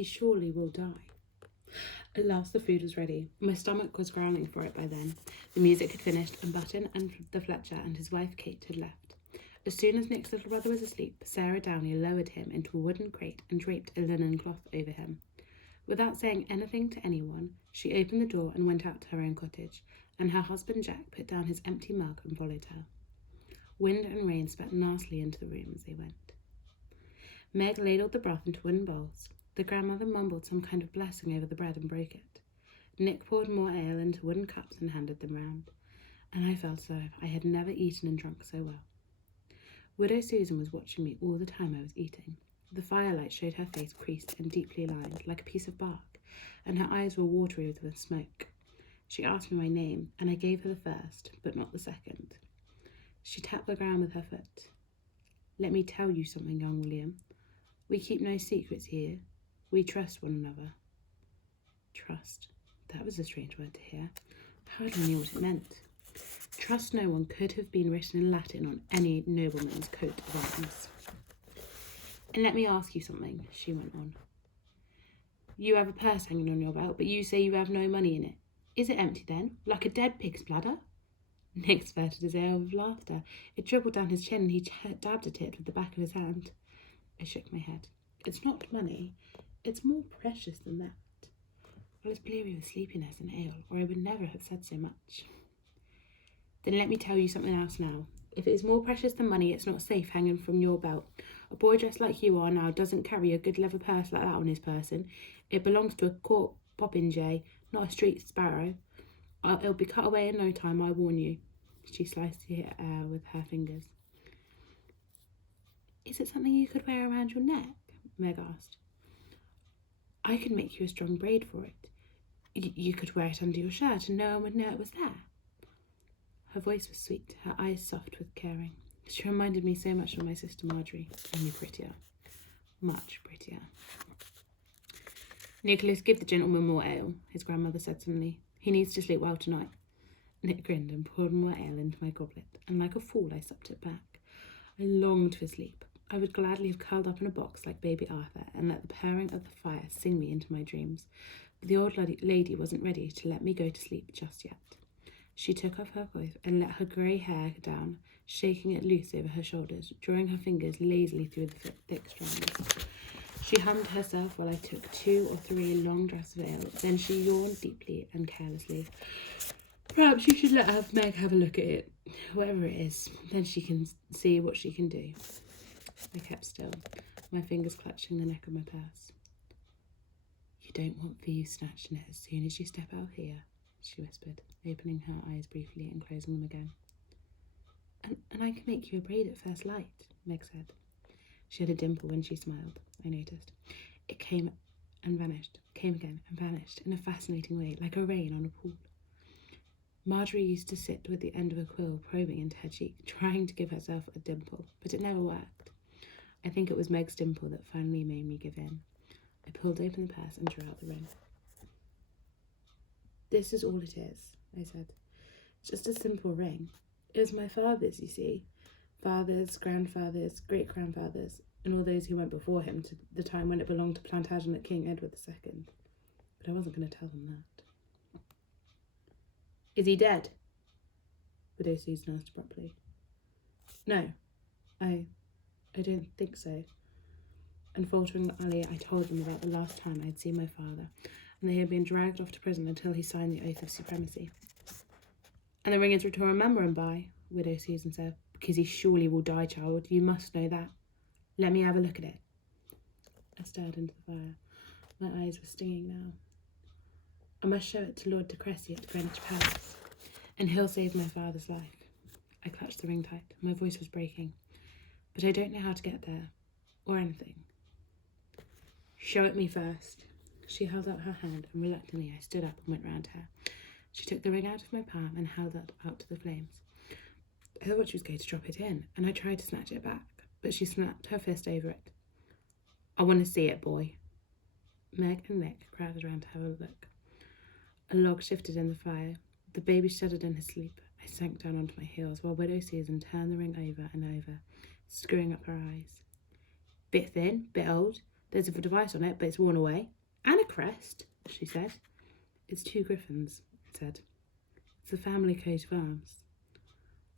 He surely will die. At last the food was ready. My stomach was growling for it by then. The music had finished, and Button and the Fletcher and his wife Kate had left. As soon as Nick's little brother was asleep, Sarah Downey lowered him into a wooden crate and draped a linen cloth over him. Without saying anything to anyone, she opened the door and went out to her own cottage, and her husband Jack put down his empty mug and followed her. Wind and rain spat nastily into the room as they went. Meg ladled the broth into wooden bowls. The grandmother mumbled some kind of blessing over the bread and broke it. Nick poured more ale into wooden cups and handed them round, and I felt as if I had never eaten and drunk so well. Widow Susan was watching me all the time I was eating. The firelight showed her face creased and deeply lined, like a piece of bark, and her eyes were watery with smoke. She asked me my name, and I gave her the first, but not the second. She tapped the ground with her foot. "Let me tell you something, young William. We keep no secrets here. We trust one another." Trust. That was a strange word to hear. I hardly knew what it meant. Trust no one could have been written in Latin on any nobleman's coat of arms. "And let me ask you something," she went on. "You have a purse hanging on your belt, but you say you have no money in it. Is it empty then, like a dead pig's bladder?" Nick spurted his ale with laughter. It dribbled down his chin and he dabbed at it with the back of his hand. I shook my head. "It's not money. It's more precious than that." I was bleary with sleepiness and ale, or I would never have said so much. "Then let me tell you something else now. If it is more precious than money, it's not safe hanging from your belt. A boy dressed like you are now doesn't carry a good leather purse like that on his person. It belongs to a court popinjay, not a street sparrow. It'll be cut away in no time, I warn you." She sliced the air with her fingers. "Is it something you could wear around your neck?" Meg asked. "I could make you a strong braid for it. You could wear it under your shirt and no one would know it was there." Her voice was sweet, her eyes soft with caring. She reminded me so much of my sister Marjorie, only prettier. Much prettier. "Nicholas, give the gentleman more ale," his grandmother said suddenly. "He needs to sleep well tonight." Nick grinned and poured more ale into my goblet, and like a fool I supped it back. I longed for sleep. I would gladly have curled up in a box like baby Arthur and let the purring of the fire sing me into my dreams, but the old lady wasn't ready to let me go to sleep just yet. She took off her coif and let her grey hair down, shaking it loose over her shoulders, drawing her fingers lazily through the thick strands. She hummed herself while I took 2 or 3 long draughts of ale. Then she yawned deeply and carelessly. "Perhaps you should let Meg have a look at it, whatever it is. Then she can see what she can do." I kept still, my fingers clutching the neck of my purse. "You don't want Fee snatching it as soon as you step out here," she whispered, opening her eyes briefly and closing them again. And I can make you a braid at first light," Meg said. She had a dimple when she smiled, I noticed. It came and vanished, came again and vanished in a fascinating way, like a rain on a pool. Marjorie used to sit with the end of a quill probing into her cheek, trying to give herself a dimple, but it never worked. I think it was Meg's dimple that finally made me give in. I pulled open the purse and drew out the ring. "This is all it is," I said. "Just a simple ring. It was my father's, you see. Father's, grandfather's, great-grandfather's, and all those who went before him to the time when it belonged to Plantagenet King Edward II. But I wasn't going to tell them that." "Is he dead?" Widow Susan asked abruptly. "No, I don't think so." And falteringly I told them about the last time I had seen my father, and that he had been dragged off to prison until he signed the oath of supremacy. "And the ring is to remember him by," Widow Susan said. "Because he surely will die, child. You must know that. Let me have a look at it." I stared into the fire. My eyes were stinging now. "I must show it to Lord de Courcy at Greenwich Palace, and he'll save my father's life." I clutched the ring tight. My voice was breaking. "But I don't know how to get there, or anything." "Show it me first." She held out her hand, and reluctantly I stood up and went round her. She took the ring out of my palm and held it out to the flames. I thought she was going to drop it in, and I tried to snatch it back, but she snapped her fist over it. "I want to see it, boy." Meg and Nick crowded around to have a look. A log shifted in the fire. The baby shuddered in his sleep. I sank down onto my heels while Widow Susan turned the ring over and over, screwing up her eyes. "Bit thin, bit old, There's a device on it, but it's worn away. And a crest, she said. It's 2 griffins, I said. It's a family coat of arms.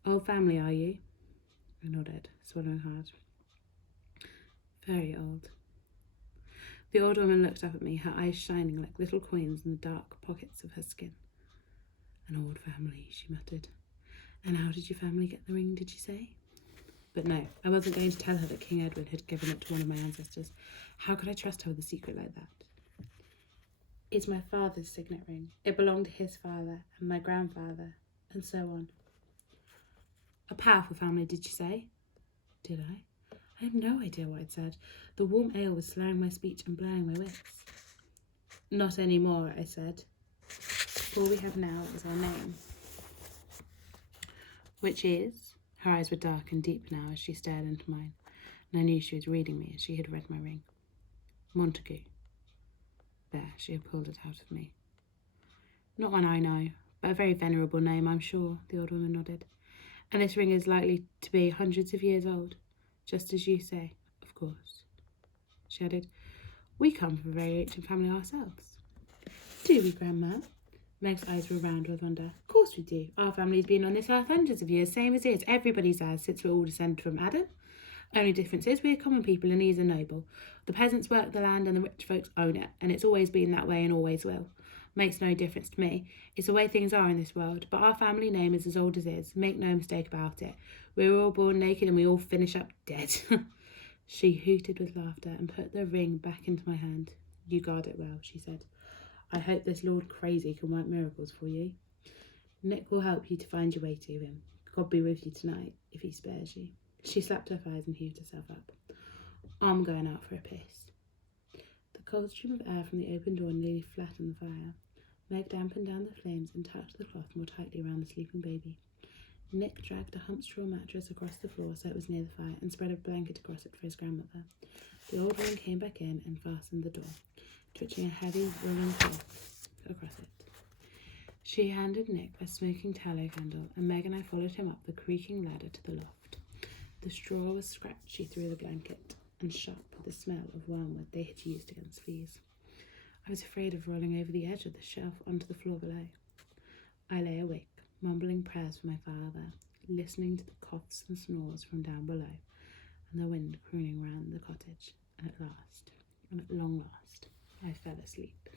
Old family, are you? I nodded, swallowing hard. Very old. The old woman looked up at me, her eyes shining like little coins in the dark pockets of her skin. An old family, she muttered. And how did your family get the ring, did you say? But no, I wasn't going to tell her that King Edward had given it to one of my ancestors. How could I trust her with a secret like that? It's my father's signet ring. It belonged to his father and my grandfather, and so on. A powerful family, did you say? Did I? I have no idea what I'd said. The warm ale was slurring my speech and blurring my wits. Not anymore, I said. All we have now is our name. Which is? Her eyes were dark and deep now as she stared into mine, and I knew she was reading me as she had read my ring. Montague. There, she had pulled it out of me. Not one I know, but a very venerable name, I'm sure, the old woman nodded. And this ring is likely to be hundreds of years old, just as you say, of course. She added, we come from a very ancient family ourselves. Do we, Grandma? Meg's eyes were round with wonder. Of course we do. Our family's been on this earth hundreds of years, same as his. Everybody's has, since we're all descended from Adam. Only difference is we're common people and he's a noble. The peasants work the land and the rich folks own it, and it's always been that way and always will. Makes no difference to me. It's the way things are in this world, but our family name is as old as his. Make no mistake about it. We're all born naked and we all finish up dead. She hooted with laughter and put the ring back into my hand. You guard it well, she said. I hope this Lord Crazy can work miracles for you. Nick will help you to find your way to him. God be with you tonight, if he spares you. She slapped her thighs and heaved herself up. I'm going out for a piss. The cold stream of air from the open door nearly flattened the fire. Meg dampened down the flames and tucked the cloth more tightly around the sleeping baby. Nick dragged a humped straw mattress across the floor so it was near the fire and spread a blanket across it for his grandmother. The old woman came back in and fastened the door, twitching a heavy woolen cloth across it. She handed Nick a smoking tallow candle, and Meg and I followed him up the creaking ladder to the loft. The straw was scratchy through the blanket and sharp with the smell of wormwood they had used against fleas. I was afraid of rolling over the edge of the shelf onto the floor below. I lay awake, mumbling prayers for my father, listening to the coughs and snores from down below, and the wind crooning round the cottage, and at long last, I fell asleep.